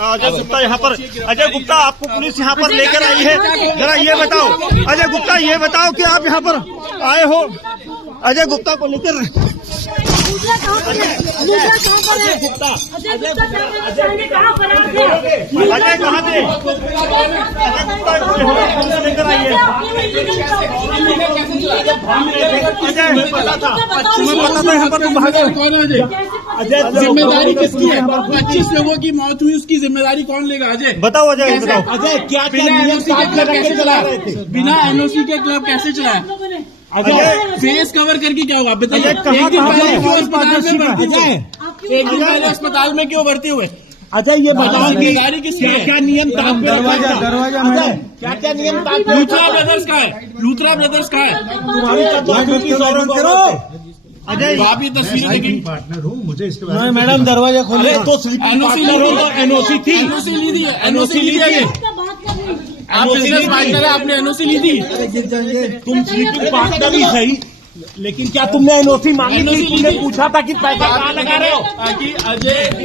अजय गुप्ता यहाँ पर। अजय गुप्ता, आपको पुलिस यहाँ पर लेकर आई है, जरा ये बताओ अजय गुप्ता, ये बताओ कि आप यहाँ पर आए हो अजय गुप्ता को लेकर। अजय कहाँ थे? लेकर आई है। तुम्हें पता था यहाँ पर तुम भागे? अजय, जिम्मेदारी किसकी है? 25 लोगों की मौत हुई, उसकी जिम्मेदारी कौन लेगा? अजय बताओ, अजय बताओ। अजय, क्या बिना एनओसी के क्लब कैसे चला रहे थे? बिना एनओसी के क्लब कैसे चलाया? अजय, फेस कवर करके क्या होगा बताइए? एक दिन पहले क्यों अस्पताल में भर्ती हुए? एक दिन पहले अस्पताल में क्यों भर्ती हुए? अजय, ये बताओ जिम्मेदारी किसकी है? क्या नियम? दरवाजा क्या क्या नियम? लूथरा ब्रदर्स का है, लूथरा ब्रदर्स का है। अजय, आप ये तस्वीरें देखिए। पार्टनर हूँ, मुझे इसके मैडम दरवाजा खोले तो एनओसी थी, एनओसी ली थी, एनओसी ली थी। आप बिजनेस पार्टनर है, आपने एनओसी ली थी। तुम स्लीपिंग पार्टनर ही सही, लेकिन क्या तुमने एनओसी मांगी थी? तुमने पूछा था कि पैसा कहाँ लगा रहे हो? ताकि अजय